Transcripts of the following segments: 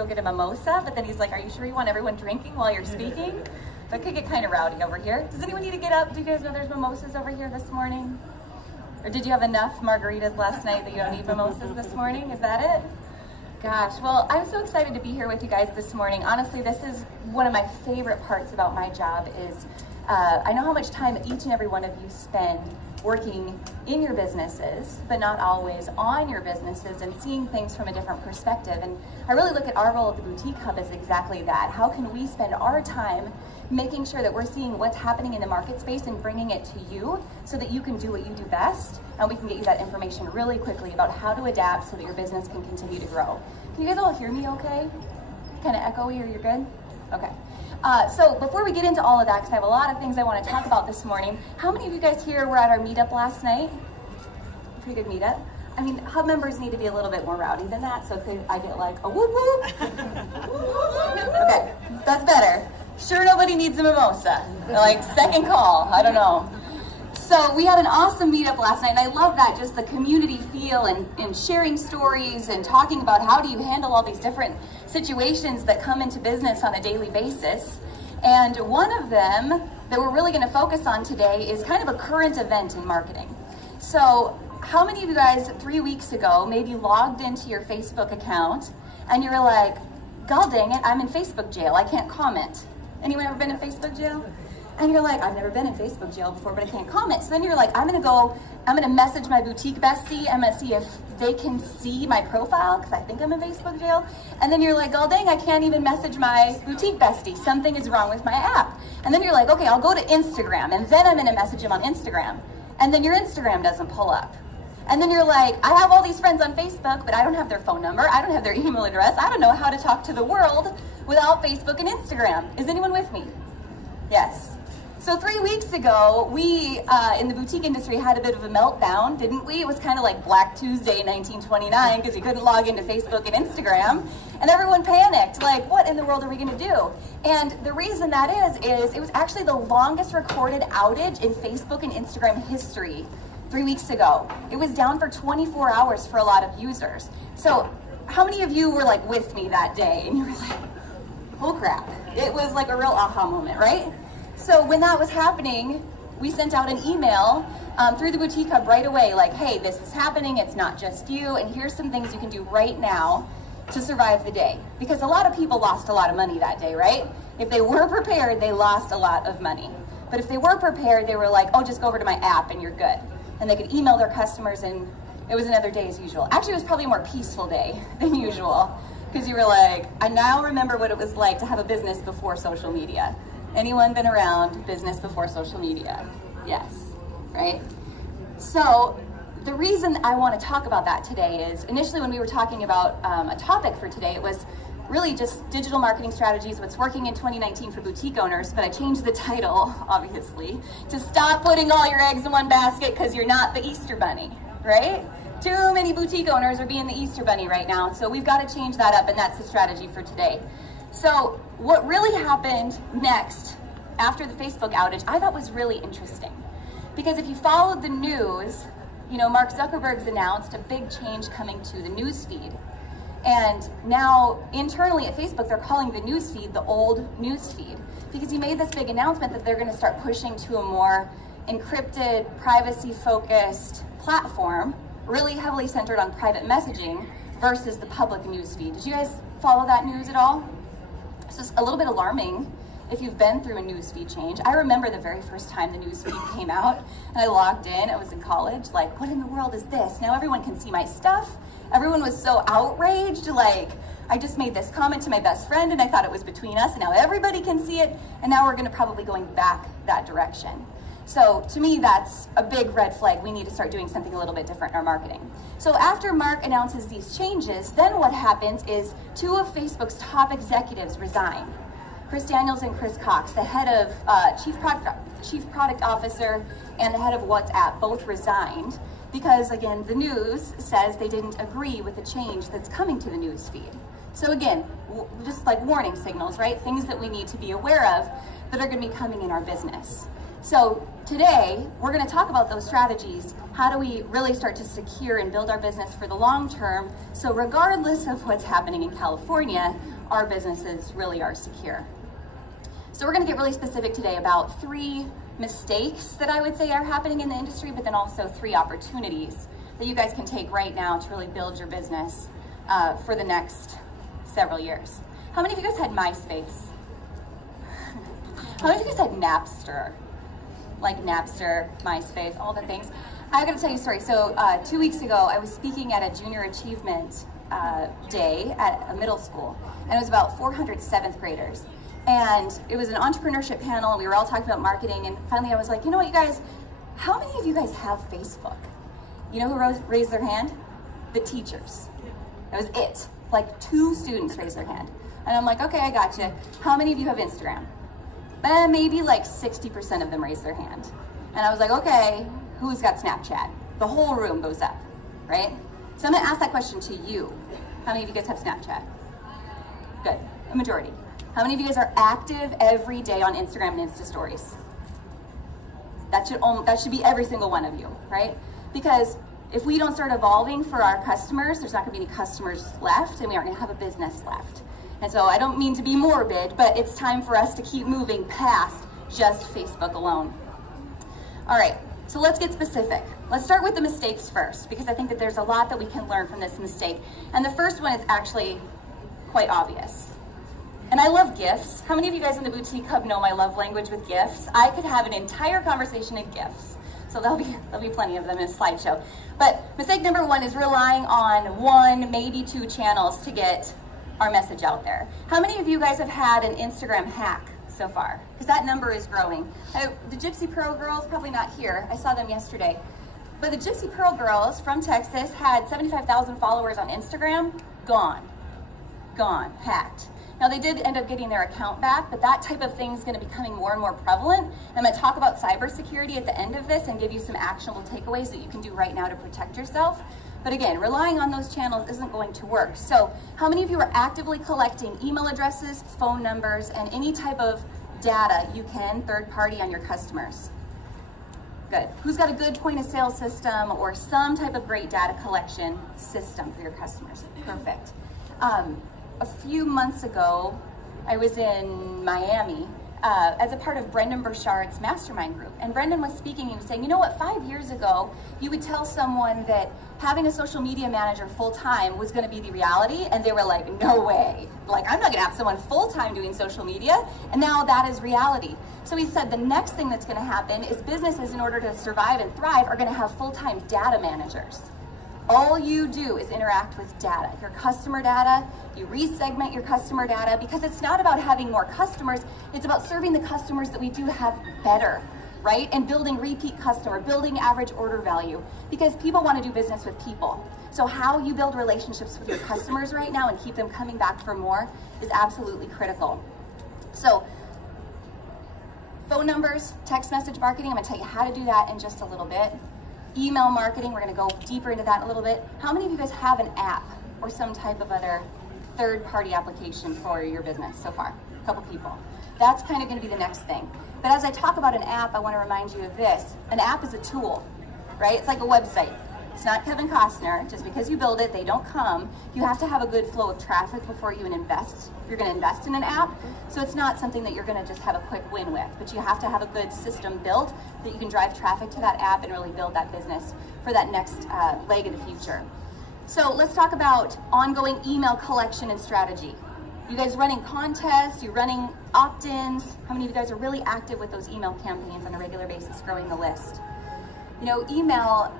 go get a mimosa, but then he's like, are you sure you want everyone drinking while you're speaking? So it could get kind of rowdy over here. Does anyone need to get up? Do you guys know there's mimosas over here this morning? Or did you have enough margaritas last night that you don't need mimosas this morning? Is that it? Gosh, well, I'm so excited to be here with you guys this morning. Honestly, this is one of my favorite parts about my job is I know how much time each and every one of you spend working in your businesses, but not always on your businesses and seeing things from a different perspective. And I really look at our role at the Boutique Hub as exactly that. How can we spend our time making sure that we're seeing what's happening in the market space and bringing it to you so that you can do what you do best, and we can get you that information really quickly about how to adapt so that your business can continue to grow. Can you guys all hear me okay? Kind of echoey, or you're good? Okay. So before we get into all of that, because I have a lot of things I want to talk about this morning, how many of you guys here were at our meetup last night? Pretty good meetup. I mean, Hub members need to be a little bit more rowdy than that, so I get like a whoop whoop. Okay, that's better. Sure, nobody needs a mimosa. Like, second call, I don't know. So we had an awesome meetup last night, and I love that, just the community feel and sharing stories and talking about how do you handle all these different situations that come into business on a daily basis. And one of them that we're really going to focus on today is kind of a current event in marketing. So how many of you guys 3 weeks ago maybe logged into your Facebook account and you were like, God dang it, I'm in Facebook jail, I can't comment. Anyone ever been in Facebook jail? And you're like, I've never been in Facebook jail before, but I can't comment. So then you're like, I'm gonna message my boutique bestie. I'm gonna see if they can see my profile because I think I'm in Facebook jail. And then you're like, oh dang, I can't even message my boutique bestie. Something is wrong with my app. And then you're like, okay, I'll go to Instagram, and then I'm gonna message him on Instagram. And then your Instagram doesn't pull up. And then you're like, I have all these friends on Facebook, but I don't have their phone number. I don't have their email address. I don't know how to talk to the world without Facebook and Instagram. Is anyone with me? Yes. So 3 weeks ago, we in the boutique industry had a bit of a meltdown, didn't we? It was kind of like Black Tuesday 1929 because you couldn't log into Facebook and Instagram, and everyone panicked, like, what in the world are we going to do? And the reason that is it was actually the longest recorded outage in Facebook and Instagram history 3 weeks ago. It was down for 24 hours for a lot of users. So how many of you were like with me that day and you were like, oh crap? It was like a real aha moment, right? So when that was happening, we sent out an email through the Boutique Hub right away, like, hey, this is happening, it's not just you, and here's some things you can do right now to survive the day. Because a lot of people lost a lot of money that day, right? If they were prepared, they lost a lot of money. But if they were prepared, they were like, oh, just go over to my app and you're good. And they could email their customers, and it was another day as usual. Actually, it was probably a more peaceful day than usual, because you were like, I now remember what it was like to have a business before social media. Anyone been around business before social media? Yes, right? So the reason I want to talk about that today is initially when we were talking about a topic for today, it was really just digital marketing strategies, what's working in 2019 for boutique owners, but I changed the title, obviously, to stop putting all your eggs in one basket because you're not the Easter Bunny, right? Too many boutique owners are being the Easter Bunny right now, so we've got to change that up, and that's the strategy for today. So what really happened next after the Facebook outage, I thought was really interesting. Because if you followed the news, you know, Mark Zuckerberg's announced a big change coming to the news feed. And now internally at Facebook, they're calling the news feed the old news feed, because he made this big announcement that they're going to start pushing to a more encrypted, privacy-focused platform, really heavily centered on private messaging versus the public news feed. Did you guys follow that news at all? It's just a little bit alarming if you've been through a newsfeed change. I remember the very first time the newsfeed came out and I logged in, I was in college, like, what in the world is this? Now everyone can see my stuff. Everyone was so outraged, like, I just made this comment to my best friend and I thought it was between us, and now everybody can see it, and now we're gonna probably going back that direction. So to me, that's a big red flag. We need to start doing something a little bit different in our marketing. So after Mark announces these changes, then what happens is 2 of Facebook's top executives resign. Chris Daniels and Chris Cox, the head of Chief Product Officer and the head of WhatsApp, both resigned because, again, the news says they didn't agree with the change that's coming to the news feed. So again, just like warning signals, right? Things that we need to be aware of that are going to be coming in our business. So today, we're going to talk about those strategies. How do we really start to secure and build our business for the long term? So regardless of what's happening in California, our businesses really are secure. So we're going to get really specific today about 3 mistakes that I would say are happening in the industry, but then also 3 opportunities that you guys can take right now to really build your business for the next several years. How many of you guys had MySpace? How many of you guys had Napster? Like Napster, MySpace, all the things. I gotta tell you a story. So 2 weeks ago, I was speaking at a junior achievement day at a middle school, and it was about 400 7th graders. And it was an entrepreneurship panel, and we were all talking about marketing, and finally I was like, you know what, you guys, how many of you guys have Facebook? You know who raised their hand? The teachers. That was it. Like 2 students raised their hand. And I'm like, okay, I got you. How many of you have Instagram? Maybe like 60% of them raised their hand. And I was like, okay, who's got Snapchat? The whole room goes up, right? So I'm gonna ask that question to you. How many of you guys have Snapchat? Good, a majority. How many of you guys are active every day on Instagram and Insta stories? That should be every single one of you, right? Because if we don't start evolving for our customers, there's not gonna be any customers left, and we aren't gonna have a business left. And so I don't mean to be morbid, but it's time for us to keep moving past just Facebook alone. All right, so let's get specific. Let's start with the mistakes first, because I think that there's a lot that we can learn from this mistake. And the first one is actually quite obvious. And I love gifts. How many of you guys in the Boutique Hub know my love language with gifts? I could have an entire conversation of gifts. So there'll be plenty of them in a slideshow. But mistake number 1 is relying on 1, maybe 2 channels to get our message out there. How many of you guys have had an Instagram hack so far? Because that number is growing. The Gypsy Pearl girls, probably not here. I saw them yesterday. But the Gypsy Pearl girls from Texas had 75,000 followers on Instagram. Gone, hacked. Now they did end up getting their account back, but that type of thing is going to be becoming more and more prevalent. I'm going to talk about cybersecurity at the end of this and give you some actionable takeaways that you can do right now to protect yourself. But again, relying on those channels isn't going to work. So how many of you are actively collecting email addresses, phone numbers, and any type of data you can third party on your customers? Good. Who's got a good point of sale system or some type of great data collection system for your customers? Perfect. A few months ago, I was in Miami as a part of Brendan Burchard's mastermind group. And Brendan was speaking, he was saying, you know what, 5 years ago, you would tell someone that having a social media manager full-time was gonna be the reality, and they were like, no way. Like, I'm not gonna have someone full-time doing social media, and now that is reality. So he said the next thing that's gonna happen is businesses, in order to survive and thrive, are gonna have full-time data managers. All you do is interact with data, your customer data, you resegment your customer data, because it's not about having more customers, it's about serving the customers that we do have better, right? And building repeat customer, building average order value, because people want to do business with people. So how you build relationships with your customers right now and keep them coming back for more is absolutely critical. So phone numbers, text message marketing, I'm gonna tell you how to do that in just a little bit. Email marketing, we're gonna go deeper into that in a little bit. How many of you guys have an app or some type of other third-party application for your business so far? A couple people. That's kind of gonna be the next thing. But as I talk about an app, I wanna remind you of this. An app is a tool, right? It's like a website. It's not Kevin Costner. Just because you build it, they don't come. You have to have a good flow of traffic before you invest. You're gonna invest in an app. So it's not something that you're gonna just have a quick win with, but you have to have a good system built that you can drive traffic to that app and really build that business for that next leg of the future. So let's talk about ongoing email collection and strategy. You guys running contests, you're running opt-ins. How many of you guys are really active with those email campaigns on a regular basis, growing the list? You know, email,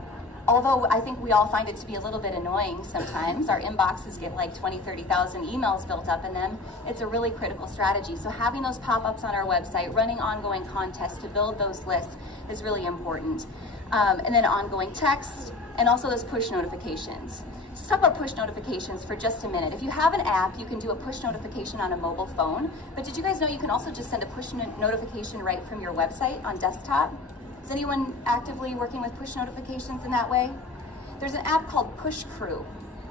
although I think we all find it to be a little bit annoying sometimes, our inboxes get like 20, 30,000 emails built up in them, it's a really critical strategy. So having those pop-ups on our website, running ongoing contests to build those lists is really important. And then ongoing text, and also those push notifications. Let's talk about push notifications for just a minute. If you have an app, you can do a push notification on a mobile phone, but did you guys know you can also just send a push notification right from your website on desktop? Is anyone actively working with push notifications in that way? There's an app called Push Crew.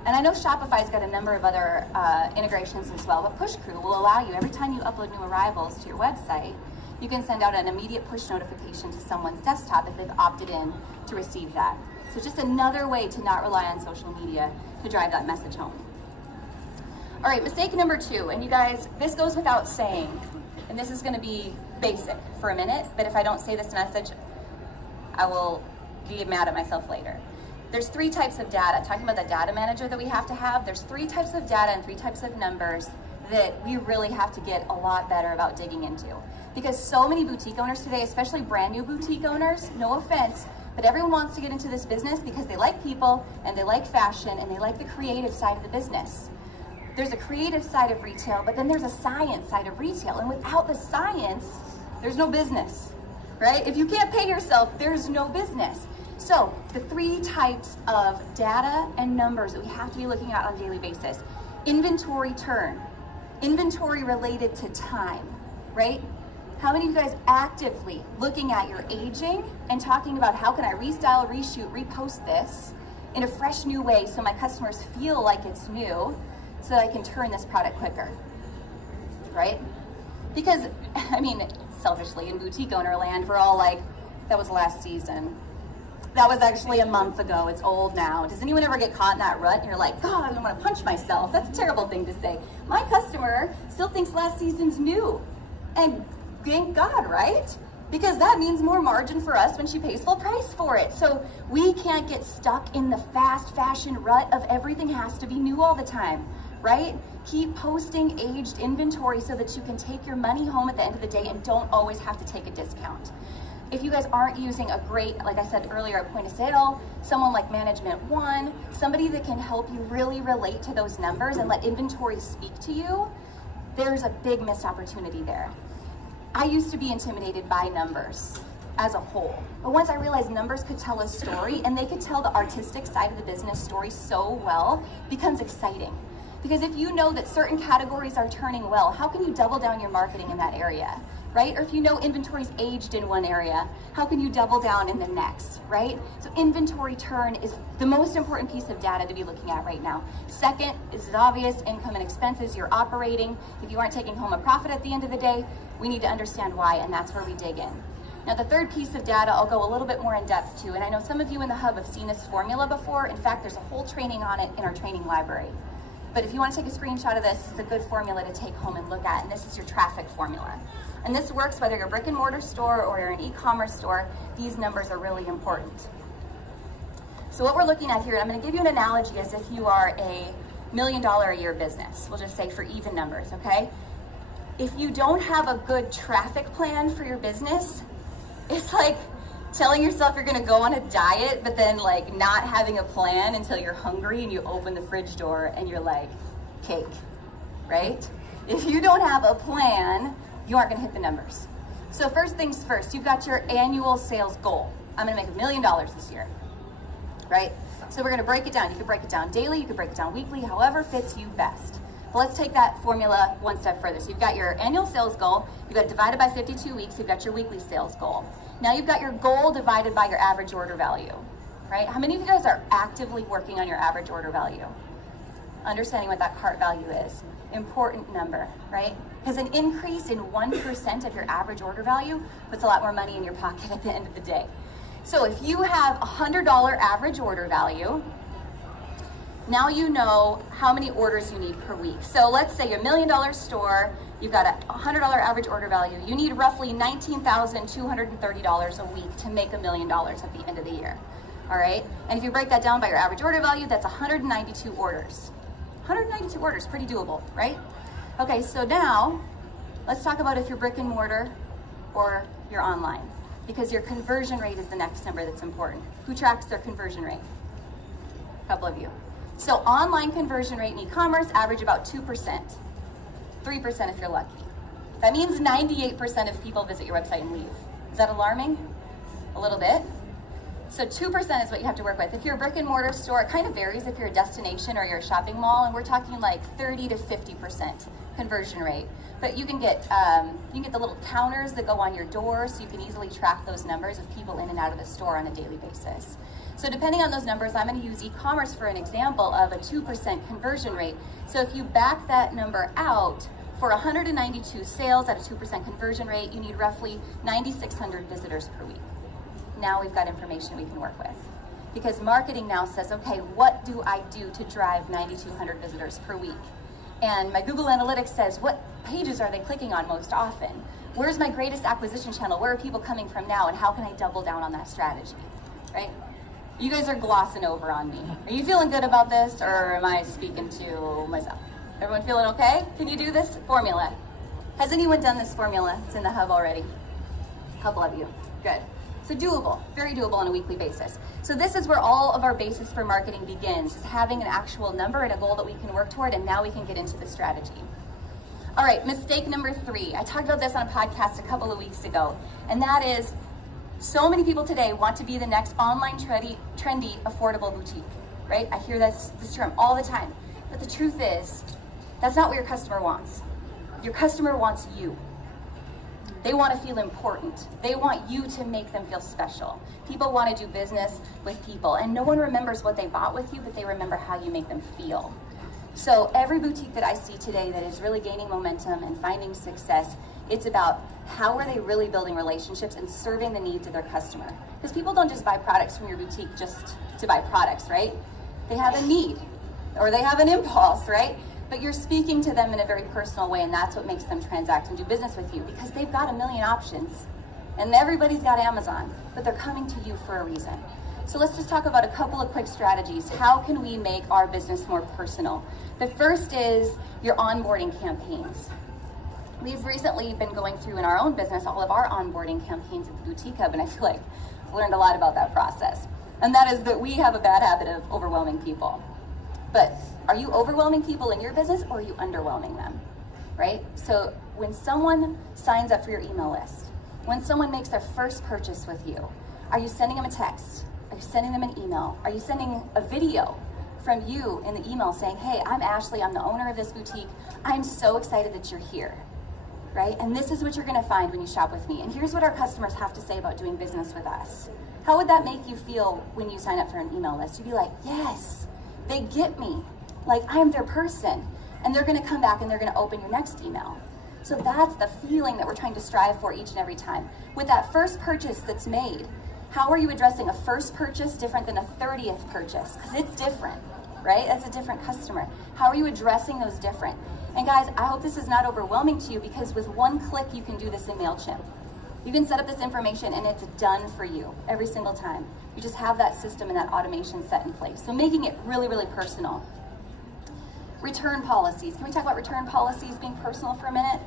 And I know Shopify's got a number of other integrations as well, but Push Crew will allow you, every time you upload new arrivals to your website, you can send out an immediate push notification to someone's desktop if they've opted in to receive that. So just another way to not rely on social media to drive that message home. All right, mistake number 2, and you guys, this goes without saying, and this is gonna be basic for a minute, but if I don't say this message, I will be mad at myself later. There's 3 types of data. Talking about the data manager that we have to have, there's 3 types of data and 3 types of numbers that we really have to get a lot better about digging into. Because so many boutique owners today, especially brand new boutique owners, no offense, but everyone wants to get into this business because they like people and they like fashion and they like the creative side of the business. There's a creative side of retail, but then there's a science side of retail. And without the science, there's no business, right? If you can't pay yourself, there's no business. So the 3 types of data and numbers that we have to be looking at on a daily basis. Inventory turn, inventory related to time, right? How many of you guys actively looking at your aging and talking about how can I restyle, reshoot, repost this in a fresh new way so my customers feel like it's new so that I can turn this product quicker, right? Because, I mean, selfishly in boutique owner land, we're all like, that was last season. That was actually a month ago, it's old now. Does anyone ever get caught in that rut and you're like, God, I want to punch myself? That's a terrible thing to say. My customer still thinks last season's new. And thank God, right? Because that means more margin for us when she pays full price for it. So we can't get stuck in the fast fashion rut of everything has to be new all the time, right? Keep posting aged inventory so that you can take your money home at the end of the day and don't always have to take a discount. If you guys aren't using a great, like I said earlier, a point of sale, someone like Management One, somebody that can help you really relate to those numbers and let inventory speak to you, there's a big missed opportunity there. I used to be intimidated by numbers as a whole, but once I realized numbers could tell a story and they could tell the artistic side of the business story so well, it becomes exciting. Because if you know that certain categories are turning well, how can you double down your marketing in that area, right? Or if you know inventory's aged in one area, how can you double down in the next, right? So inventory turn is the most important piece of data to be looking at right now. Second is obvious, income and expenses, you're operating. If you aren't taking home a profit at the end of the day, we need to understand why, and that's where we dig in. Now the third piece of data I'll go a little bit more in depth to, and I know some of you in the hub have seen this formula before. In fact, there's a whole training on it in our training library. But if you want to take a screenshot of this, it's a good formula to take home and look at, and this is your traffic formula. And this works whether you're a brick and mortar store or you're an e-commerce store, these numbers are really important. So what we're looking at here, and I'm going to give you an analogy as if you are a $1 million a year business. We'll just say for even numbers, okay? If you don't have a good traffic plan for your business, it's like telling yourself you're gonna go on a diet, but then like not having a plan until you're hungry and you open the fridge door and you're like, cake, right? If you don't have a plan, you aren't gonna hit the numbers. So first things first, you've got your annual sales goal. I'm gonna make $1 million this year, right? So we're gonna break it down. You can break it down daily, you can break it down weekly, however fits you best. But let's take that formula one step further. So you've got your annual sales goal, you've got it divided by 52 weeks, you've got your weekly sales goal. Now you've got your goal divided by your average order value, right? How many of you guys are actively working on your average order value? Understanding what that cart value is. Important number, right? Because an increase in 1% of your average order value puts a lot more money in your pocket at the end of the day. So if you have a $100 average order value, now you know how many orders you need per week. So let's say you're $1 million store, you've got a $100 average order value. You need roughly $19,230 a week to make $1 million at the end of the year, all right? And if you break that down by your average order value, that's 192 orders. 192 orders, pretty doable, right? Okay, so now let's talk about if you're brick and mortar or you're online, because your conversion rate is the next number that's important. Who tracks their conversion rate? A couple of you. So online conversion rate in e-commerce average about 2%, 3% if you're lucky. That means 98% of people visit your website and leave. Is that alarming? A little bit. So 2% is what you have to work with. If you're a brick and mortar store, it kind of varies if you're a destination or you're a shopping mall, and we're talking like 30 to 50% conversion rate. But you can get the little counters that go on your door, so you can easily track those numbers of people in and out of the store on a daily basis. So depending on those numbers, I'm going to use e-commerce for an example of a 2% conversion rate. So if you back that number out For 192 sales at a 2% conversion rate, you need roughly 9,600 visitors per week. Now we've got information we can work with. Because marketing now says, okay, what do I do to drive 9,200 visitors per week? And my Google Analytics says, what pages are they clicking on most often? Where's my greatest acquisition channel? Where are people coming from now? And how can I double down on that strategy, right? You guys are glossing over on me. Are you feeling good about this, or am I speaking to myself? Everyone feeling okay? Can you do this formula? Has anyone done this formula? It's in the hub already. A couple of you, good. So doable, very doable on a weekly basis. So this is where all of our basis for marketing begins, is having an actual number and a goal that we can work toward, and now we can get into the strategy. All right, mistake number 3. I talked about this on a podcast a couple of weeks ago, and that is, so many people today want to be the next online trendy, affordable boutique, right? I hear this term all the time, but the truth is, that's not what your customer wants. Your customer wants you. They want to feel important. They want you to make them feel special. People want to do business with people, and no one remembers what they bought with you, but they remember how you make them feel. So every boutique that I see today that is really gaining momentum and finding success, it's about how are they really building relationships and serving the needs of their customer. Because people don't just buy products from your boutique just to buy products, right? They have a need, or they have an impulse, right? But you're speaking to them in a very personal way, and that's what makes them transact and do business with you, because they've got a million options. And everybody's got Amazon, but they're coming to you for a reason. So let's just talk about a couple of quick strategies. How can we make our business more personal? The first is your onboarding campaigns. We've recently been going through in our own business all of our onboarding campaigns at the Boutique Hub, and I feel like I've learned a lot about that process. And that is that we have a bad habit of overwhelming people. But are you overwhelming people in your business, or are you underwhelming them, right? So when someone signs up for your email list, when someone makes their first purchase with you, are you sending them a text? Are you sending them an email? Are you sending a video from you in the email saying, hey, I'm Ashley, I'm the owner of this boutique. I'm so excited that you're here, right? And this is what you're gonna find when you shop with me. And here's what our customers have to say about doing business with us. How would that make you feel when you sign up for an email list? You'd be like, yes, they get me. Like, I'm their person. And they're gonna come back and they're gonna open your next email. So that's the feeling that we're trying to strive for each and every time. With that first purchase that's made, how are you addressing a first purchase different than a 30th purchase? Because it's different, right? That's a different customer. How are you addressing those different? And guys, I hope this is not overwhelming to you, because with one click, you can do this in MailChimp. You can set up this information and it's done for you every single time. You just have that system and that automation set in place. So making it really, really personal. Return policies. Can we talk about return policies being personal for a minute?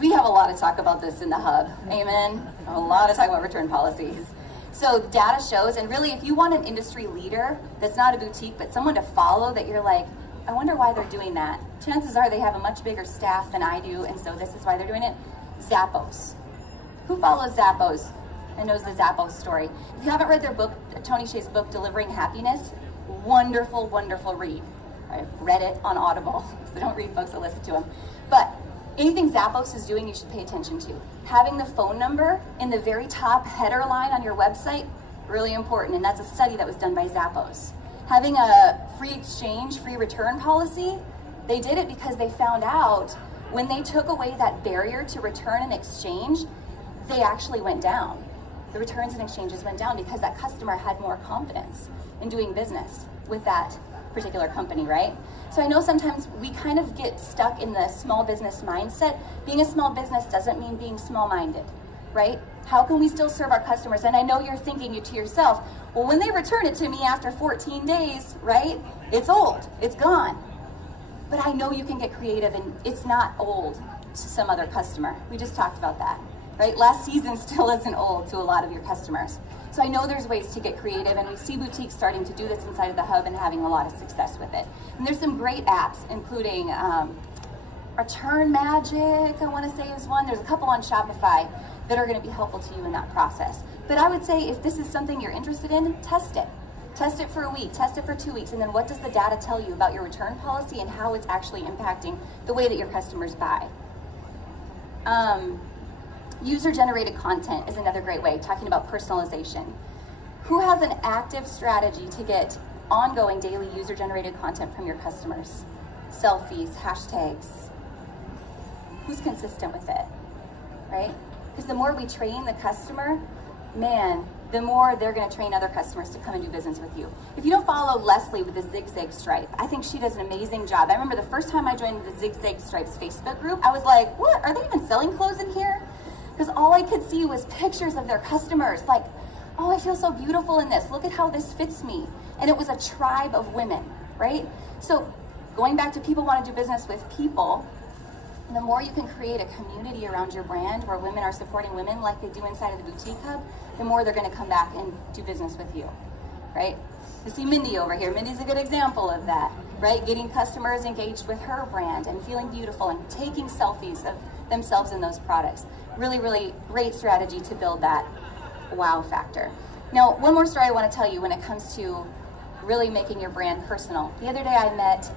We have a lot to talk about this in the hub. Amen? A lot to talk about return policies. So data shows, and really if you want an industry leader that's not a boutique, but someone to follow that you're like, I wonder why they're doing that. Chances are they have a much bigger staff than I do, and so this is why they're doing it. Zappos. Who follows Zappos and knows the Zappos story? If you haven't read their book, Tony Hsieh's book, Delivering Happiness, wonderful, wonderful read. I've read it on Audible, so don't read books, I listen to them. But anything Zappos is doing, you should pay attention to. Having the phone number in the very top header line on your website, really important, and that's a study that was done by Zappos. Having a free exchange, free return policy, they did it because they found out when they took away that barrier to return and exchange, they actually went down. The returns and exchanges went down because that customer had more confidence in doing business with that particular company, right? So I know sometimes we kind of get stuck in the small business mindset. Being a small business doesn't mean being small-minded, right? How can we still serve our customers? And I know you're thinking to yourself, well, when they return it to me after 14 days, right? It's old, it's gone. But I know you can get creative, and it's not old to some other customer. We just talked about that, right? Last season still isn't old to a lot of your customers. So I know there's ways to get creative, and we see boutiques starting to do this inside of the hub and having a lot of success with it. And there's some great apps, including Return Magic, I want to say is one. There's a couple on Shopify that are going to be helpful to you in that process. But I would say if this is something you're interested in, test it. Test it for a week, test it for 2 weeks, and then what does the data tell you about your return policy and how it's actually impacting the way that your customers buy. User-generated content is another great way, talking about personalization. Who has an active strategy to get ongoing daily user-generated content from your customers? Selfies, hashtags. Who's consistent with it, right? Because the more we train the customer, man, the more they're going to train other customers to come and do business with you. If you don't follow Leslie with the zigzag stripe, I think she does an amazing job. I remember the first time I joined the Zigzag Stripes Facebook group, I was like, what? Are they even selling clothes in here? Because all I could see was pictures of their customers. Like, oh, I feel so beautiful in this. Look at how this fits me. And it was a tribe of women, right? So going back to people want to do business with people, the more you can create a community around your brand where women are supporting women like they do inside of the boutique hub, the more they're going to come back and do business with you, right? You see Mindy over here. Mindy's a good example of that, right? Getting customers engaged with her brand and feeling beautiful and taking selfies of themselves in those products. Really, really great strategy to build that wow factor. Now, one more story I want to tell you when it comes to really making your brand personal. The other day I met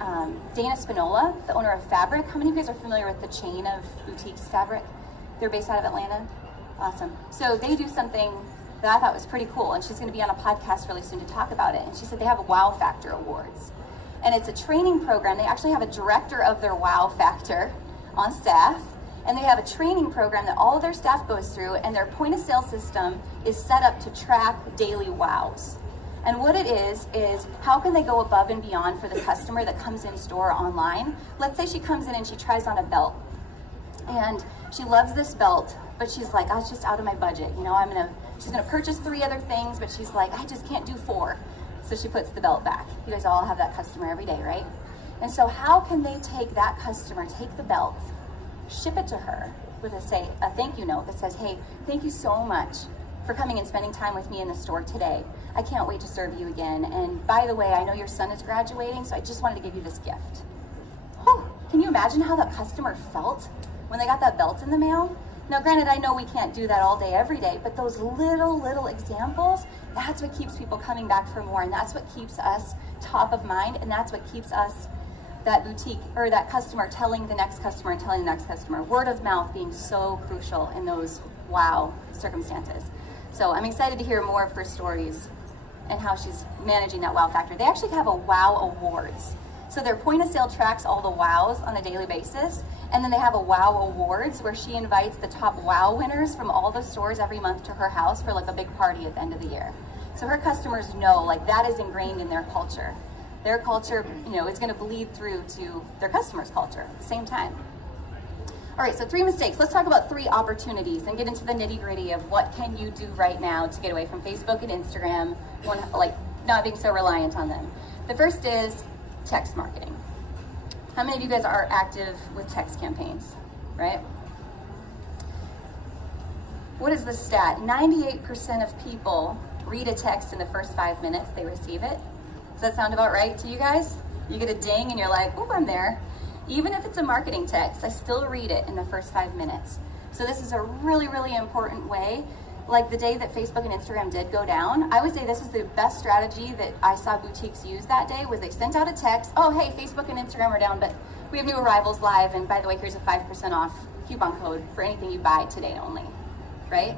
Dana Spinola, the owner of Fabric. How many of you guys are familiar with the chain of boutiques Fabric? They're based out of Atlanta. Awesome. So they do something that I thought was pretty cool, and she's going to be on a podcast really soon to talk about it. And she said they have a Wow Factor Awards. And it's a training program. They actually have a director of their Wow Factor on staff, and they have a training program that all of their staff goes through, and their point of sale system is set up to track daily wows. And what it is how can they go above and beyond for the customer that comes in store or online? Let's say she comes in and she tries on a belt, and she loves this belt, but she's like, oh, it's just out of my budget. You know, she's gonna purchase 3 other things, but she's like, I just can't do 4. So she puts the belt back. You guys all have that customer every day, right? And so how can they take that customer, take the belt, ship it to her with a thank you note that says, hey, thank you so much for coming and spending time with me in the store today. I can't wait to serve you again. And by the way, I know your son is graduating, so I just wanted to give you this gift. Whew. Can you imagine how that customer felt when they got that belt in the mail? Now, granted, I know we can't do that all day, every day, but those little examples, that's what keeps people coming back for more, and that's what keeps us top of mind, and that's what keeps us that boutique or that customer telling the next customer and telling the next customer. Word of mouth being so crucial in those wow circumstances. So I'm excited to hear more of her stories and how she's managing that wow factor. They actually have a wow awards. So their point of sale tracks all the wows on a daily basis. And then they have a wow awards where she invites the top wow winners from all the stores every month to her house for like a big party at the end of the year. So her customers know like that is ingrained in their culture. Their culture, is going to bleed through to their customers' culture at the same time. All right, so 3 mistakes. Let's talk about 3 opportunities and get into the nitty-gritty of what can you do right now to get away from Facebook and Instagram, not being so reliant on them. The first is text marketing. How many of you guys are active with text campaigns, right? What is the stat? 98% of people read a text in the first 5 minutes they receive it. Does that sound about right to you guys? You get a ding and you're like, oh, I'm there. Even if it's a marketing text, I still read it in the first 5 minutes. So this is a really, really important way. Like the day that Facebook and Instagram did go down, I would say this is the best strategy that I saw boutiques use that day was they sent out a text, oh, hey, Facebook and Instagram are down, but we have new arrivals live, and by the way, here's a 5% off coupon code for anything you buy today only, right?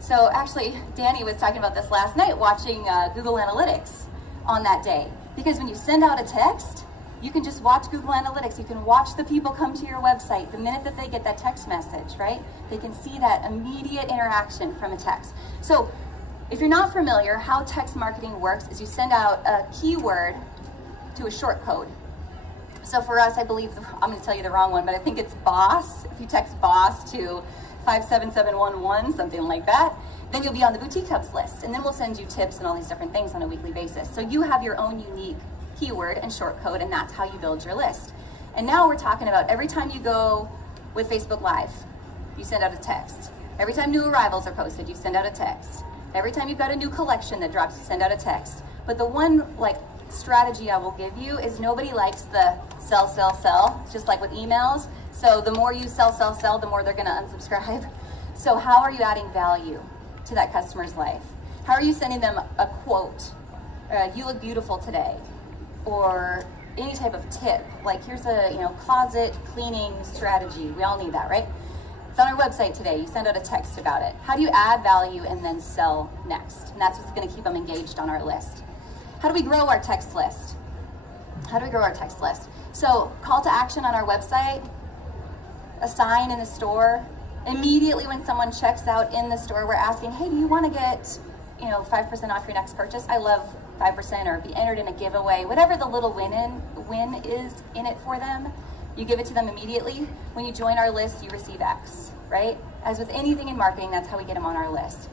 So actually, Danny was talking about this last night watching Google Analytics on that day. Because when you send out a text, you can just watch Google Analytics. You can watch the people come to your website the minute that they get that text message, right? They can see that immediate interaction from a text. So if you're not familiar, how text marketing works is you send out a keyword to a short code. So for us, I believe, I'm going to tell you the wrong one, but I think it's boss. If you text boss to 57711, something like that, then you'll be on the Boutique Hubs list. And then we'll send you tips and all these different things on a weekly basis. So you have your own unique keyword and short code, and that's how you build your list. And now we're talking about every time you go with Facebook Live, you send out a text. Every time new arrivals are posted, you send out a text. Every time you've got a new collection that drops, you send out a text. But the one strategy I will give you is nobody likes the sell, sell, sell. It's just like with emails. So the more you sell, sell, sell, the more they're going to unsubscribe. So how are you adding value to that customer's life? How are you sending them a quote? You look beautiful today. Or any type of tip. Like here's a closet cleaning strategy. We all need that, right? It's on our website today. You send out a text about it. How do you add value and then sell next? And that's what's going to keep them engaged on our list. How do we grow our text list? So call to action on our website. a sign in the store. Immediately when someone checks out in the store, we're asking, hey, do you want to get 5% off your next purchase? I love 5%, or be entered in a giveaway, whatever the little win is in it for them. You give it to them immediately. When you join our list, you receive X, right? As with anything in marketing, that's how we get them on our list.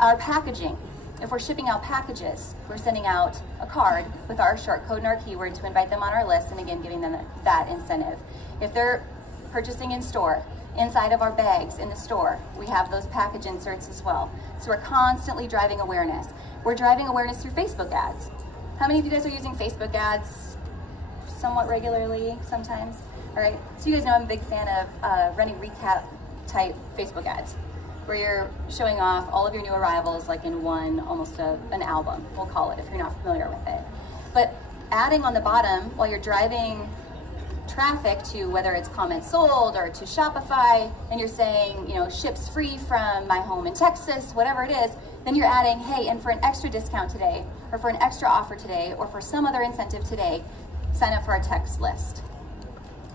Our packaging. If we're shipping out packages, we're sending out a card with our short code and our keyword to invite them on our list, and again, giving them that incentive. If they're purchasing in store, inside of our bags in the store, we have those package inserts as well. So we're constantly driving awareness. We're driving awareness through Facebook ads. How many of you guys are using Facebook ads somewhat regularly sometimes? All right, so you guys know I'm a big fan of running recap type Facebook ads, where you're showing off all of your new arrivals like in one, almost an album, we'll call it, if you're not familiar with it. But adding on the bottom while you're driving traffic to whether it's comments sold or to Shopify, and you're saying, ships free from my home in Texas, whatever it is, then you're adding, hey, and for an extra discount today, or for an extra offer today, or for some other incentive today, sign up for our text list.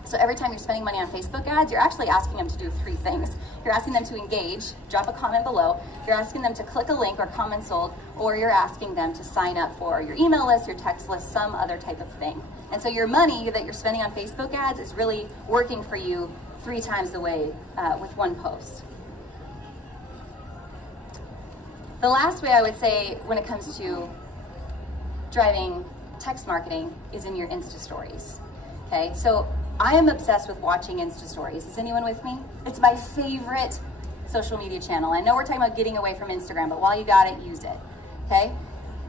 So every time you're spending money on Facebook ads, you're actually asking them to do 3 things. You're asking them to engage, drop a comment below, you're asking them to click a link or comment sold, or you're asking them to sign up for your email list, your text list, some other type of thing. And so your money that you're spending on Facebook ads is really working for you 3 times the way with one post. The last way I would say when it comes to driving text marketing is in your Insta stories. Okay, so I am obsessed with watching Insta stories. Is anyone with me? It's my favorite social media channel. I know we're talking about getting away from Instagram, but while you got it, use it. Okay?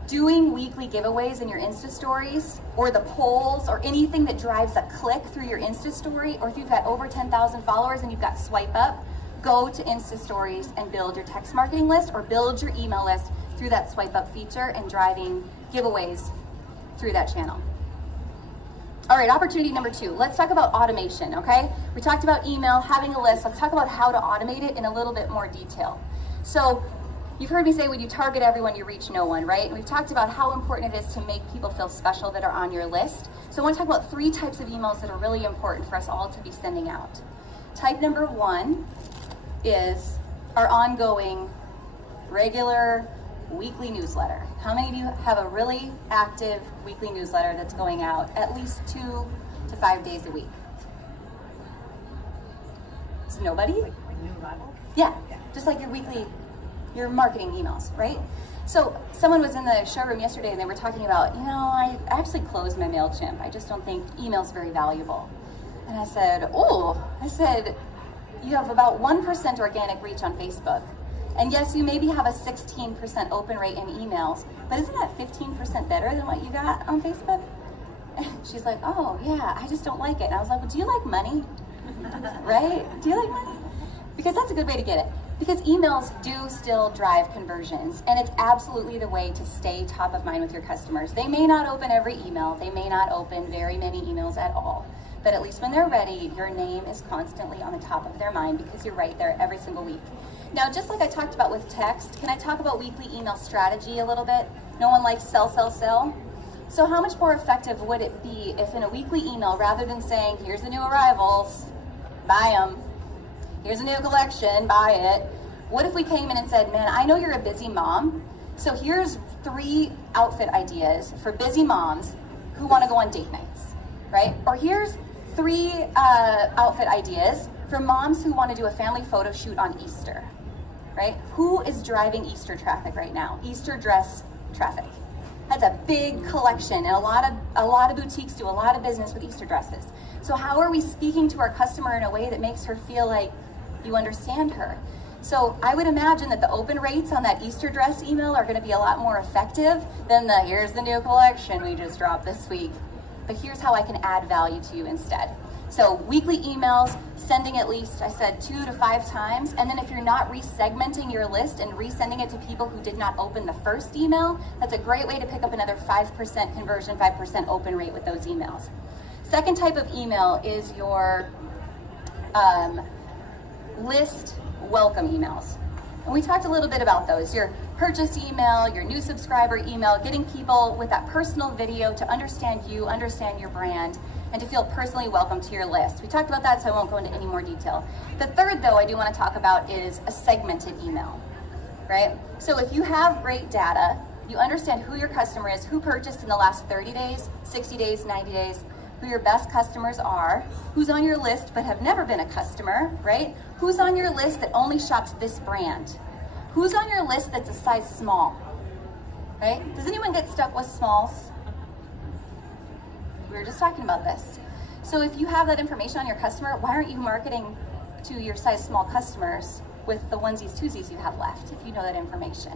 Doing weekly giveaways in your Insta stories, or the polls, or anything that drives a click through your Insta story, or if you've got over 10,000 followers and you've got swipe up, go to Insta stories and build your text marketing list or build your email list through that swipe up feature and driving giveaways through that channel. All right, opportunity number 2. Let's talk about automation, okay? We talked about email, having a list. Let's talk about how to automate it in a little bit more detail. So you've heard me say when you target everyone, you reach no one, right? And we've talked about how important it is to make people feel special that are on your list. So I want to talk about 3 types of emails that are really important for us all to be sending out. Type number 1 is our ongoing, regular, weekly newsletter. How many of you have a really active weekly newsletter that's going out at least 2 to 5 days a week? So nobody? Like new arrivals? Yeah, just like your marketing emails, right? So someone was in the showroom yesterday and they were talking about, I actually closed my MailChimp. I just don't think email's very valuable. And I said, you have about 1% organic reach on Facebook. And yes, you maybe have a 16% open rate in emails, but isn't that 15% better than what you got on Facebook? She's like, oh yeah, I just don't like it. And I was like, well, do you like money? Right? Do you like money? Because that's a good way to get it. Because emails do still drive conversions, and it's absolutely the way to stay top of mind with your customers. They may not open every email, they may not open very many emails at all, but at least when they're ready, your name is constantly on the top of their mind because you're right there every single week. Now, just like I talked about with text, can I talk about weekly email strategy a little bit? No one likes sell, sell, sell. So how much more effective would it be if in a weekly email, rather than saying, here's the new arrivals, buy them, here's a new collection, buy it, what if we came in and said, man, I know you're a busy mom, so here's 3 outfit ideas for busy moms who want to go on date nights, right? Or here's 3 outfit ideas for moms who want to do a family photo shoot on Easter, right? Who is driving Easter traffic right now? Easter dress traffic. That's a big collection, and a lot of boutiques do a lot of business with Easter dresses. So how are we speaking to our customer in a way that makes her feel like you understand her? So I would imagine that the open rates on that Easter dress email are going to be a lot more effective than the here's the new collection we just dropped this week. But here's how I can add value to you instead. So weekly emails, sending at least, I said 2 to 5 times. And then if you're not resegmenting your list and resending it to people who did not open the first email, that's a great way to pick up another 5% conversion, 5% open rate with those emails. Second type of email is your list welcome emails. And we talked a little bit about those. Your purchase email, your new subscriber email, getting people with that personal video to understand you, understand your brand, and to feel personally welcome to your list. We talked about that, so I won't go into any more detail. The third, though, I do want to talk about is a segmented email, right? So if you have great data, you understand who your customer is, who purchased in the last 30 days, 60 days, 90 days, who your best customers are, who's on your list but have never been a customer, right? Who's on your list that only shops this brand? Who's on your list that's a size small, right? Does anyone get stuck with smalls? We were just talking about this. So if you have that information on your customer, why aren't you marketing to your size small customers with the onesies, twosies you have left, if you know that information,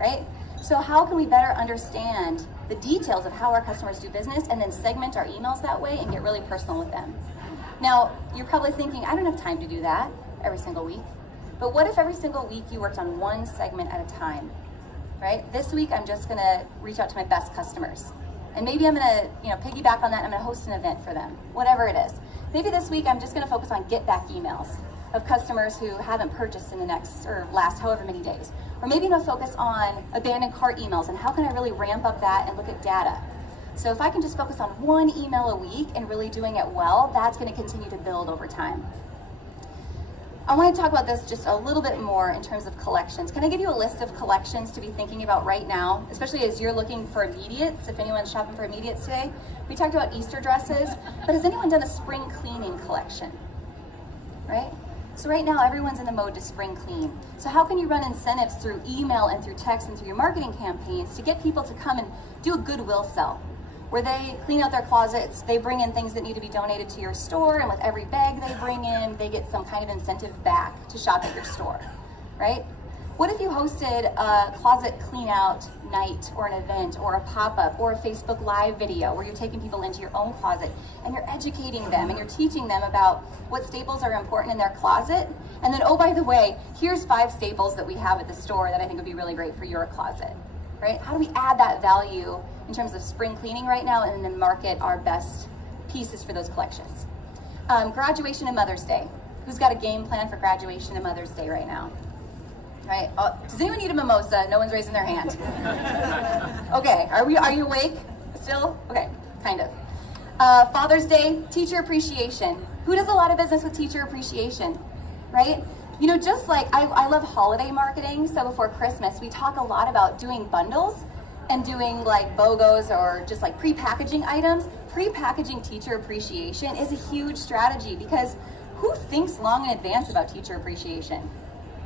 right? So how can we better understand the details of how our customers do business and then segment our emails that way and get really personal with them? Now, you're probably thinking, I don't have time to do that every single week. But what if every single week you worked on one segment at a time, right? This week, I'm just gonna reach out to my best customers. And maybe I'm gonna, piggyback on that, and I'm gonna host an event for them, whatever it is. Maybe this week, I'm just gonna focus on get back emails of customers who haven't purchased in the next or last however many days. Or maybe I'm gonna focus on abandoned cart emails and how can I really ramp up that and look at data. So if I can just focus on one email a week and really doing it well, that's gonna continue to build over time. I want to talk about this just a little bit more in terms of collections. Can I give you a list of collections to be thinking about right now, especially as you're looking for immediates, if anyone's shopping for immediates today? We talked about Easter dresses, but has anyone done a spring cleaning collection, right? So right now, everyone's in the mode to spring clean. So how can you run incentives through email and through text and through your marketing campaigns to get people to come and do a goodwill sell? Where they clean out their closets, they bring in things that need to be donated to your store, and with every bag they bring in, they get some kind of incentive back to shop at your store, right? What if you hosted a closet clean out night or an event or a pop-up or a Facebook Live video where you're taking people into your own closet and you're educating them and you're teaching them about what staples are important in their closet, and then, oh, by the way, here's 5 staples that we have at the store that I think would be really great for your closet, right? How do we add that value in terms of spring cleaning right now and then market our best pieces for those collections? Graduation and Mother's Day. Who's got a game plan for graduation and Mother's Day right now? Right? Does anyone need a mimosa? No one's raising their hand. Okay, are you awake still? Okay, kind of. Father's Day, teacher appreciation. Who does a lot of business with teacher appreciation, right? Just like I love holiday marketing, so before Christmas, we talk a lot about doing bundles and doing like BOGOs or just like pre-packaging items. Pre-packaging teacher appreciation is a huge strategy because who thinks long in advance about teacher appreciation?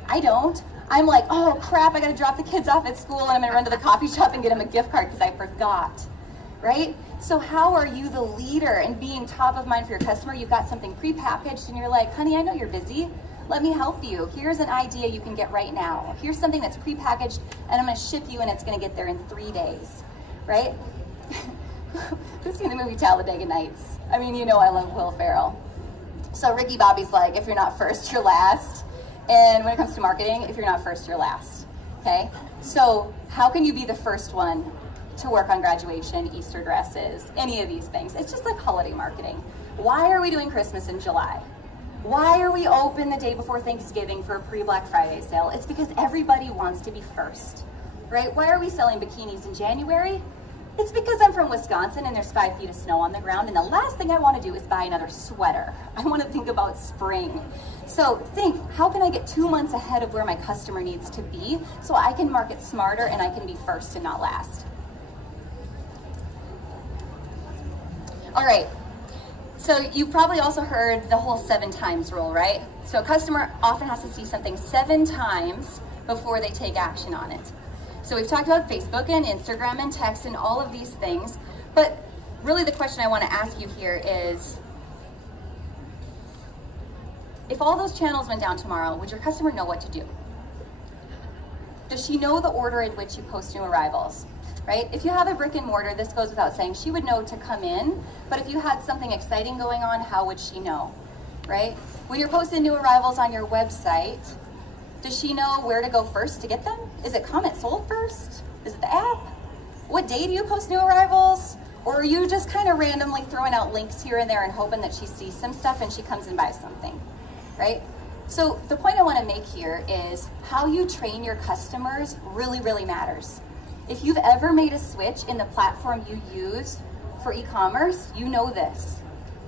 I don't. I'm like, oh crap, I gotta drop the kids off at school and I'm gonna run to the coffee shop and get them a gift card because I forgot, right? So how are you the leader and being top of mind for your customer? You've got something pre-packaged and you're like, honey, I know you're busy. Let me help you. Here's an idea you can get right now. Here's something that's pre-packaged and I'm gonna ship you and it's gonna get there in 3 days, right? Who's seen the movie Talladega Nights? I mean, I love Will Ferrell. So Ricky Bobby's like, if you're not first, you're last. And when it comes to marketing, if you're not first, you're last, okay? So how can you be the first one to work on graduation, Easter dresses, any of these things? It's just like holiday marketing. Why are we doing Christmas in July? Why are we open the day before Thanksgiving for a pre-Black Friday sale? It's because everybody wants to be first, right? Why are we selling bikinis in January? It's because I'm from Wisconsin and there's 5 feet of snow on the ground, and the last thing I want to do is buy another sweater. I want to think about spring. So think, how can I get 2 months ahead of where my customer needs to be so I can market smarter and I can be first and not last? All right, so you've probably also heard the whole 7 times rule, right? So a customer often has to see something 7 times before they take action on it. So we've talked about Facebook and Instagram and text and all of these things, but really the question I want to ask you here is, if all those channels went down tomorrow, would your customer know what to do? Does she know the order in which you post new arrivals, right? If you have a brick and mortar, this goes without saying, she would know to come in, but if you had something exciting going on, how would she know, right? When you're posting new arrivals on your website, does she know where to go first to get them? Is it comment sold first? Is it the app? What day do you post new arrivals? Or are you just kind of randomly throwing out links here and there and hoping that she sees some stuff and she comes and buys something, right? So the point I want to make here is how you train your customers really, really matters. If you've ever made a switch in the platform you use for e-commerce, you know this,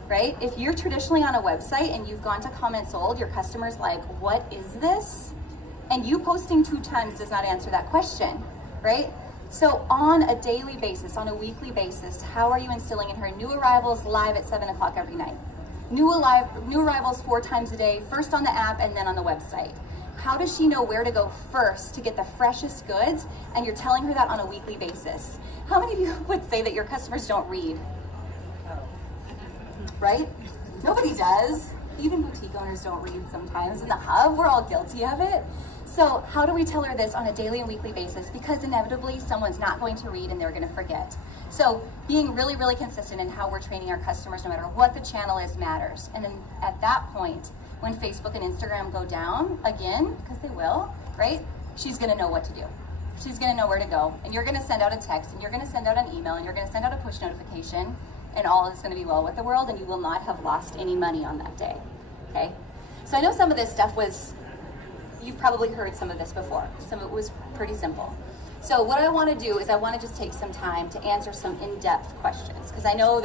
right? If you're traditionally on a website and you've gone to comment sold, your customer's like, what is this? And you posting 2 times does not answer that question, right? So on a daily basis, on a weekly basis, how are you instilling in her new arrivals live at 7 o'clock every night? New arrivals 4 times a day, first on the app and then on the website. How does she know where to go first to get the freshest goods? And you're telling her that on a weekly basis. How many of you would say that your customers don't read? Right? Nobody does. Even boutique owners don't read sometimes. In the hub, we're all guilty of it. So how do we tell her this on a daily and weekly basis? Because inevitably someone's not going to read and they're going to forget. So being really, really consistent in how we're training our customers, no matter what the channel is, matters. And then at that point, when Facebook and Instagram go down again, because they will, right? She's going to know what to do. She's going to know where to go. And you're going to send out a text, and you're going to send out an email, and you're going to send out a push notification, and all is going to be well with the world, and you will not have lost any money on that day. Okay? So I know some of this stuff was, you've probably heard some of this before. Some of it was pretty simple. So what I want to do is I want to just take some time to answer some in-depth questions, because I know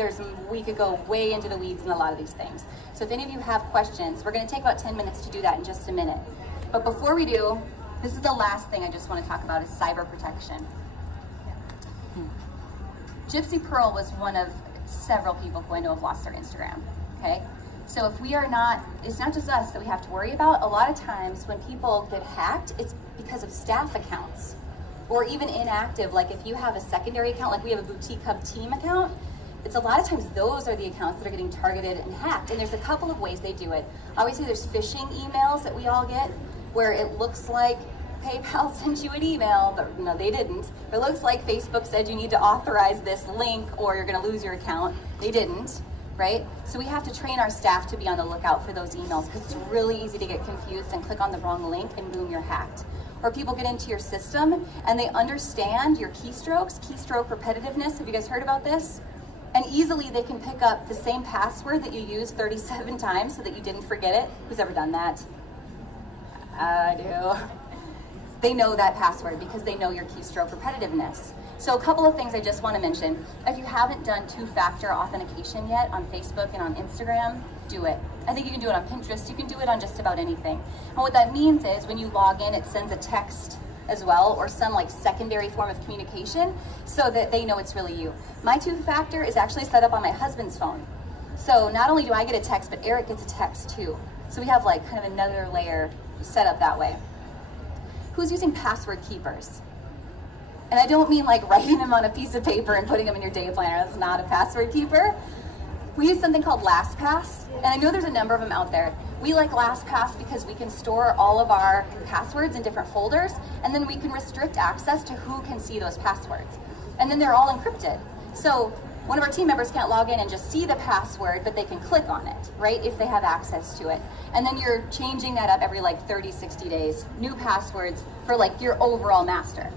we could go way into the weeds in a lot of these things. So if any of you have questions, we're going to take about 10 minutes to do that in just a minute. But before we do, this is the last thing I just want to talk about is cyber protection. Gypsy Pearl was one of several people who I know have lost their Instagram, okay? So if we are not, it's not just us that we have to worry about. A lot of times when people get hacked, it's because of staff accounts or even inactive. Like if you have a secondary account, like we have a Boutique Hub team account, it's a lot of times those are the accounts that are getting targeted and hacked. And there's a couple of ways they do it. Obviously there's phishing emails that we all get where it looks like PayPal sent you an email, but no, they didn't. It looks like Facebook said you need to authorize this link or you're gonna lose your account. They didn't, right? So we have to train our staff to be on the lookout for those emails because it's really easy to get confused and click on the wrong link and boom, you're hacked. Or people get into your system and they understand your keystrokes, keystroke repetitiveness. Have you guys heard about this? And easily they can pick up the same password that you used 37 times so that you didn't forget it. Who's ever done that? I do. They know that password because they know your keystroke repetitiveness. So a couple of things I just want to mention. If you haven't done 2-factor authentication yet on Facebook and on Instagram, do it. I think you can do it on Pinterest. You can do it on just about anything. And what that means is when you log in, it sends a text as well or some like secondary form of communication so that they know it's really you. My 2-factor is actually set up on my husband's phone. So not only do I get a text, but Eric gets a text too. So we have like kind of another layer set up that way. Who's using password keepers? And I don't mean like writing them on a piece of paper and putting them in your day planner. That's not a password keeper. We use something called LastPass, and I know there's a number of them out there. We like LastPass because we can store all of our passwords in different folders, and then we can restrict access to who can see those passwords. And then they're all encrypted. So one of our team members can't log in and just see the password, but they can click on it, right, if they have access to it. And then you're changing that up every like 30, 60 days, new passwords for like your overall master.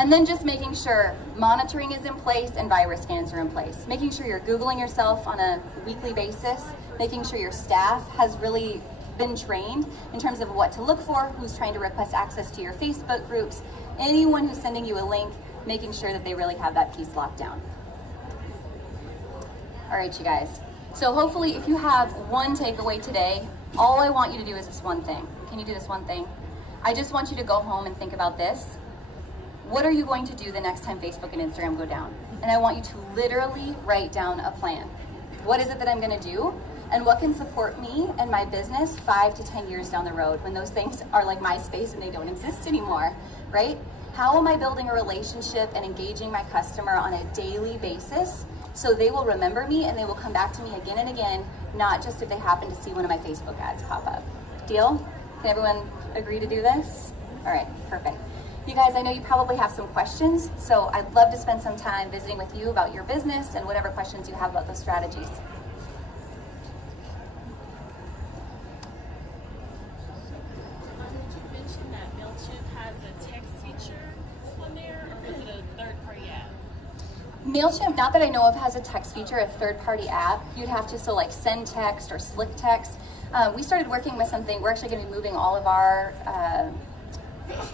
And then just making sure monitoring is in place and virus scans are in place. Making sure you're Googling yourself on a weekly basis, making sure your staff has really been trained in terms of what to look for, who's trying to request access to your Facebook groups, anyone who's sending you a link, making sure that they really have that piece locked down. All right, you guys. So hopefully if you have one takeaway today, all I want you to do is this one thing. Can you do this one thing? I just want you to go home and think about this. What are you going to do the next time Facebook and Instagram go down? And I want you to literally write down a plan. What is it that I'm gonna do? And what can support me and my business 5 to 10 years down the road when those things are like MySpace and they don't exist anymore, right? How am I building a relationship and engaging my customer on a daily basis so they will remember me and they will come back to me again and again, not just if they happen to see one of my Facebook ads pop up. Deal? Can everyone agree to do this? All right, perfect. You guys, I know you probably have some questions, so I'd love to spend some time visiting with you about your business and whatever questions you have about those strategies. Did you mention that MailChimp has a text feature on there, or is it a third-party app? MailChimp, not that I know of, has a text feature, a third-party app. You'd have to like send text or slick text. we started working with something. We're actually going to be moving all of our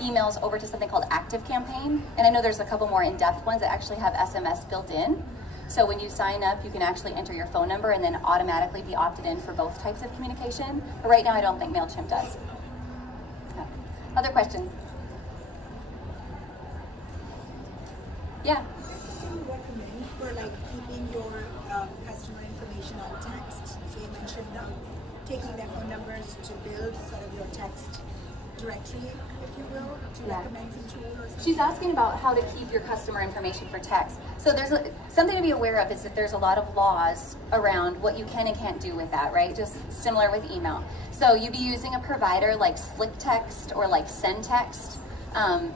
emails over to something called Active Campaign. And I know there's a couple more in-depth ones that actually have SMS built in. So when you sign up, you can actually enter your phone number and then automatically be opted in for both types of communication. But right now, I don't think MailChimp does. Yeah. Other questions? Yeah. What do you recommend for like keeping your customer information on text? So you mentioned taking their phone numbers to build sort of your text directory, if you will. Do you recommend some tool or something? She's asking about how to keep your customer information for text. So there's something to be aware of is that there's a lot of laws around what you can and can't do with that, right? Just similar with email. So you'd be using a provider like Slick Text or like SendText.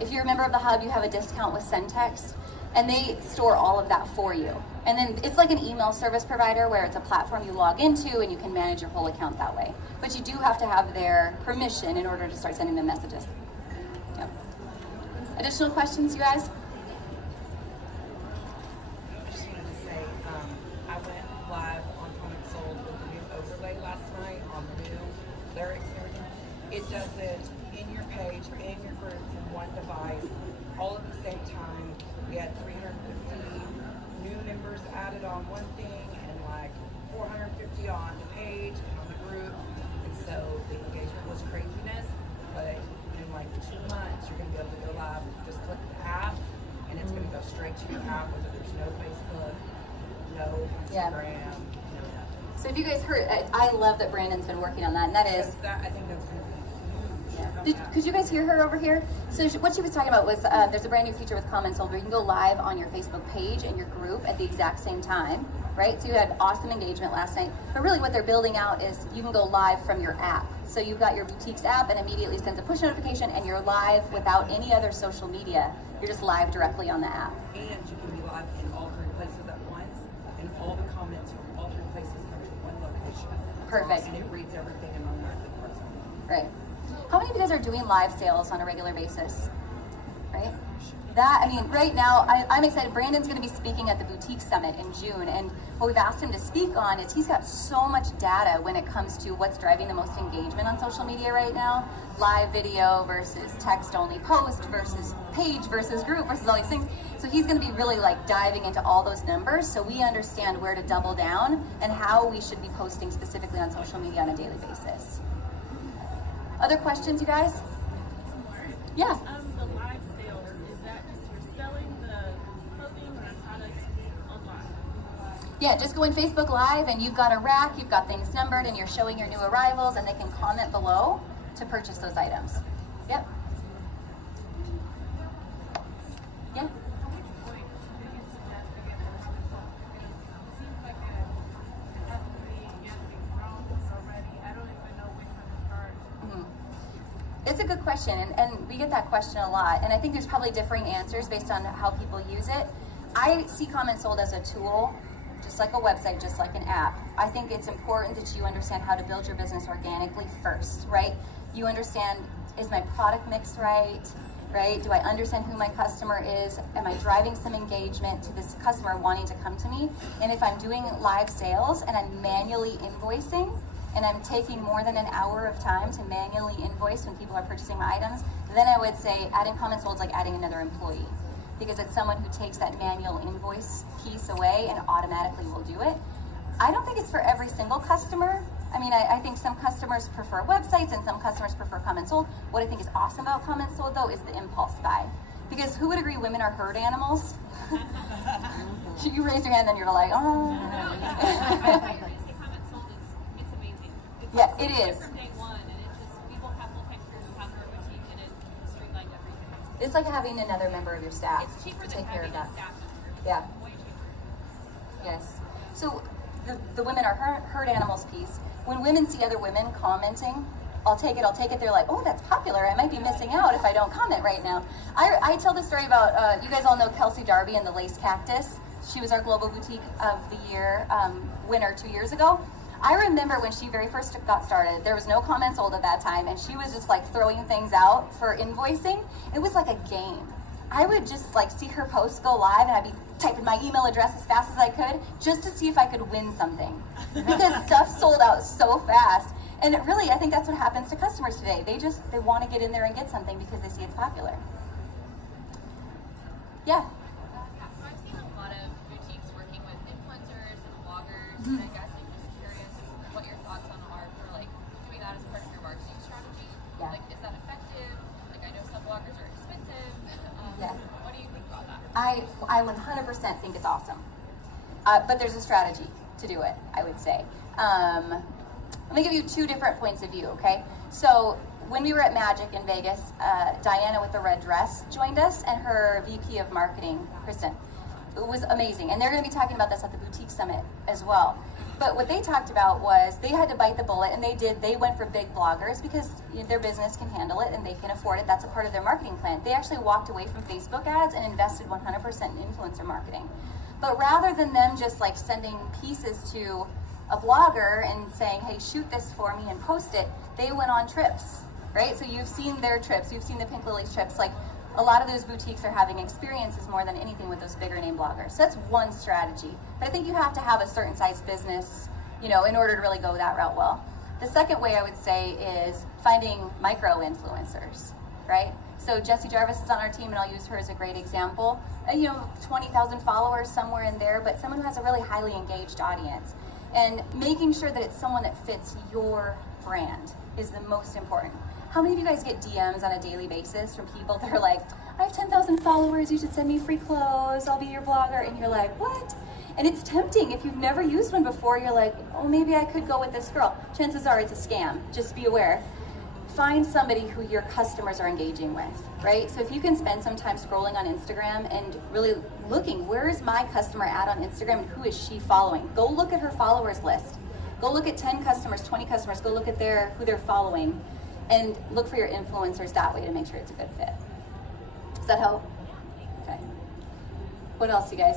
If you're a member of the Hub, you have a discount with SendText, and they store all of that for you. And then it's like an email service provider where it's a platform you log into and you can manage your whole account that way. But you do have to have their permission in order to start sending them messages. Yep. Additional questions, you guys? I just wanted to say, I went live on Comic Sold with the new overlay last night on the new lyrics and everything. It does it in your page, in your group, from one device, all at the same time. We had 350 new members added on one thing and like 450 on the page and on the group. And so the engagement was craziness, but in like 2 months, you're going to be able to go live. Just click the app and it's going to go straight to your app, whether there's no Facebook, no Instagram, no nothing. So if you guys heard, I love that Brandon's been working on that, and that is... I think that's going to be Could you guys hear her over here? So what she was talking about was there's a brand new feature with Comments Sold where you can go live on your Facebook page and your group at the exact same time, right? So you had awesome engagement last night. But really what they're building out is you can go live from your app. So you've got your boutiques app and immediately sends a push notification and you're live without any other social media. You're just live directly on the app. And you can be live in all 3 places at once, and all the comments from all 3 places come to one location. Perfect. And it reads everything and automatically corrects it. Right. How many of you guys are doing live sales on a regular basis? Right? That, I mean, right now, I'm excited. Brandon's going to be speaking at the Boutique Summit in June, and what we've asked him to speak on is he's got so much data when it comes to what's driving the most engagement on social media right now. Live video versus text-only post versus page versus group versus all these things. So he's going to be really like diving into all those numbers so we understand where to double down and how we should be posting specifically on social media on a daily basis. Other questions, you guys? Yeah. The live sales, is that just you're selling the clothing or product online? Yeah, just go in Facebook Live and you've got a rack, you've got things numbered, and you're showing your new arrivals, and they can comment below to purchase those items. Yep. Yeah. It's a good question, and we get that question a lot, and I think there's probably differing answers based on how people use it. I see Comments Sold as a tool, just like a website, just like an app. I think it's important that you understand how to build your business organically first, right? You understand, is my product mix right? Do I understand who my customer is? Am I driving some engagement to this customer wanting to come to me? And if I'm doing live sales and I'm manually invoicing, and I'm taking more than an hour of time to manually invoice when people are purchasing my items, then I would say adding Comments Sold is like adding another employee, because it's someone who takes that manual invoice piece away and automatically will do it. I don't think it's for every single customer. I mean, I think some customers prefer websites and some customers prefer Comments Sold. What I think is awesome about Comments Sold, though, is the impulse buy. Because who would agree women are herd animals? You raise your hand, then you're like, oh. Yeah, it is. From day one, and it just, people have full-time careers and have their own boutique, and it streamlined everything. It's like having another member of your staff It's cheaper to than take care of having that. a staff member. Yeah. Way cheaper. Yes. So the women are herd animals piece. When women see other women commenting, I'll take it. They're like, oh, that's popular. I might be missing out if I don't comment right now. I tell the story about, you guys all know Kelsey Darby and the Lace Cactus. She was our Global Boutique of the Year winner 2 years ago. I remember when she very first got started, there was no Comments Sold at that time, and she was just like throwing things out for invoicing. It was like a game. I would just like see her posts go live, and I'd be typing my email address as fast as I could just to see if I could win something, because stuff sold out so fast. And really, I think that's what happens to customers today. They want to get in there and get something because they see it's popular. Yeah. So I've seen a lot of boutiques working with influencers and bloggers, and I guess I'm just curious what your thoughts on are for like doing that as part of your marketing strategy. Yeah. Like, is that effective? Like, I know some bloggers are expensive. Yeah. What do you think about that? I 100% think it's awesome. But there's a strategy to do it, I would say. Let me give you 2 different points of view, okay? So when we were at Magic in Vegas, Diana with the red dress joined us, and her VP of marketing, Kristen. It was amazing. And they're going to be talking about this at the Boutique Summit as well. But what they talked about was they had to bite the bullet, and they went for big bloggers because their business can handle it and they can afford it. That's a part of their marketing plan. They actually walked away from Facebook ads and invested 100% in influencer marketing. But rather than them just like sending pieces to a blogger and saying, hey, shoot this for me and post it, they went on trips, right? So you've seen their trips, you've seen the Pink Lilies trips. Like, a lot of those boutiques are having experiences more than anything with those bigger name bloggers. So that's one strategy. But I think you have to have a certain size business, in order to really go that route well. The second way I would say is finding micro influencers, right? So Jessie Jarvis is on our team, and I'll use her as a great example. 20,000 followers, somewhere in there, but someone who has a really highly engaged audience. And making sure that it's someone that fits your brand is the most important. How many of you guys get DMs on a daily basis from people that are like, I have 10,000 followers, you should send me free clothes, I'll be your blogger, and you're like, what? And it's tempting. If you've never used one before, you're like, oh, maybe I could go with this girl. Chances are it's a scam, just be aware. Find somebody who your customers are engaging with, right? So if you can spend some time scrolling on Instagram and really looking, where is my customer at on Instagram and who is she following? Go look at her followers list. Go look at 10 customers, 20 customers, go look at who they're following, and look for your influencers that way to make sure it's a good fit. Does that help? Okay. What else, you guys?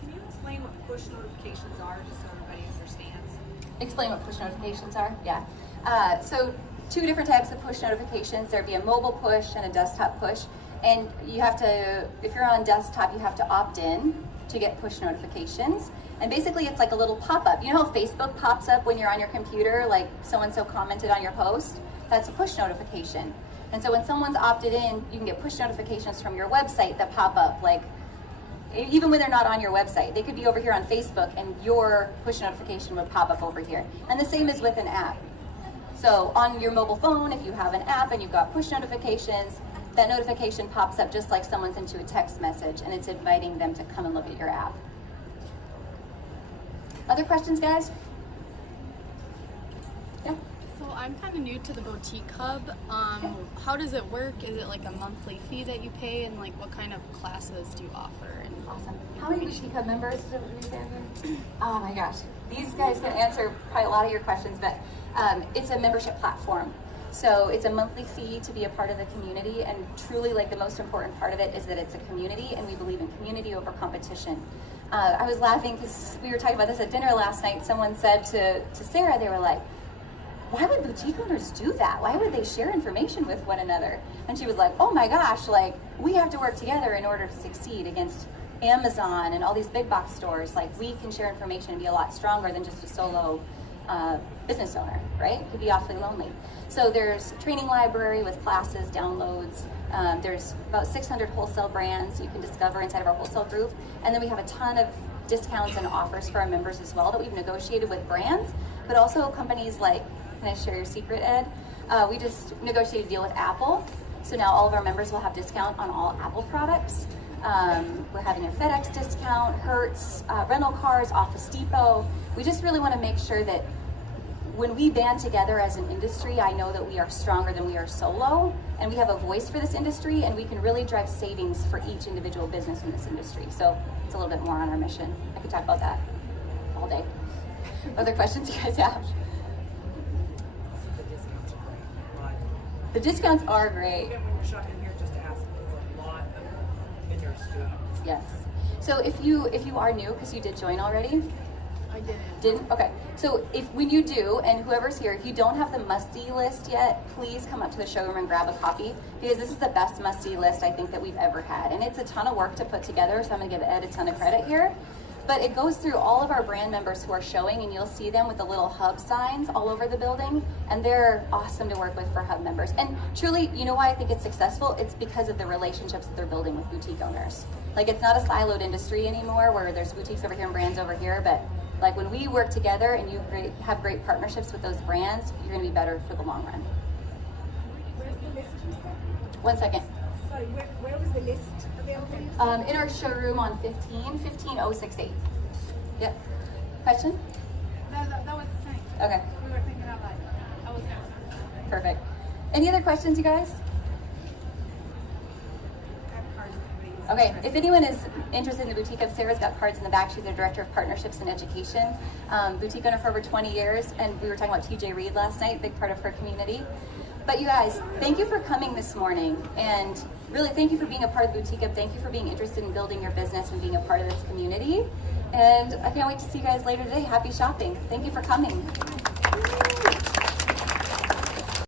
Can you explain what push notifications are, just so everybody understands? Explain what push notifications are? Yeah. So 2 different types of push notifications. There'd be a mobile push and a desktop push. And you have to, if you're on desktop, you have to opt in to get push notifications. And basically it's like a little pop-up. You know how Facebook pops up when you're on your computer, like so-and-so commented on your post? That's a push notification. And so when someone's opted in, you can get push notifications from your website that pop up, like even when they're not on your website. They could be over here on Facebook and your push notification would pop up over here. And the same is with an app. So on your mobile phone, if you have an app and you've got push notifications, that notification pops up just like someone sent you a text message, and it's inviting them to come and look at your app. Other questions, guys? Yeah. So I'm kind of new to the Boutique Hub. How does it work? Is it like a monthly fee that you pay, and like what kind of classes do you offer? And Awesome. How many Boutique Hub members did we say? Oh my gosh. These guys can answer probably a lot of your questions, but it's a membership platform. So it's a monthly fee to be a part of the community, and truly, like, the most important part of it is that it's a community, and we believe in community over competition. I was laughing because we were talking about this at dinner last night. Someone said to Sarah, they were like, why would boutique owners do that? Why would they share information with one another? And she was like, oh my gosh, like, we have to work together in order to succeed against Amazon and all these big box stores. Like, we can share information and be a lot stronger than just a solo business owner, right? It could be awfully lonely. So there's a training library with classes, downloads. There's about 600 wholesale brands you can discover inside of our wholesale group. And then we have a ton of discounts and offers for our members as well that we've negotiated with brands, but also companies like, can I share your secret, Ed? We just negotiated a deal with Apple. So now all of our members will have discount on all Apple products. We're having a FedEx discount, Hertz, rental cars, Office Depot. We just really want to make sure that when we band together as an industry, I know that we are stronger than we are solo, and we have a voice for this industry, and we can really drive savings for each individual business in this industry. So it's a little bit more on our mission. I could talk about that all day. Other questions you guys have? The discounts are great. Again, when we're shopping here, just to ask, there's a lot of vendors too. Yes. So if you are new, because you did join already. I didn't. Didn't? Okay. So when you do, and whoever's here, if you don't have the must-see list yet, please come up to the showroom and grab a copy, because this is the best must-see list I think that we've ever had. And it's a ton of work to put together, so I'm going to give Ed a ton of credit here. But it goes through all of our brand members who are showing, and you'll see them with the little hub signs all over the building, and they're awesome to work with for hub members. And truly, you know why I think it's successful? It's because of the relationships that they're building with boutique owners. Like, it's not a siloed industry anymore where there's boutiques over here and brands over here, but like when we work together and you have great partnerships with those brands, you're gonna be better for the long run. Where's the list you said? 1 second. Sorry, where was the list available? In our showroom on 15068. Yep. Question? That was the thing. Okay, We were thinking out loud. I was gonna. perfect. Any other questions, you guys? Okay, if anyone is interested in the boutique up, Sarah's got cards in the back. She's the Director of Partnerships and Education. Boutique owner for over 20 years, and we were talking about TJ Reed last night, big part of her community. But you guys, thank you for coming this morning, and really thank you for being a part of the Boutique Up. Thank you for being interested in building your business and being a part of this community. And I can't wait to see you guys later today. Happy shopping. Thank you for coming.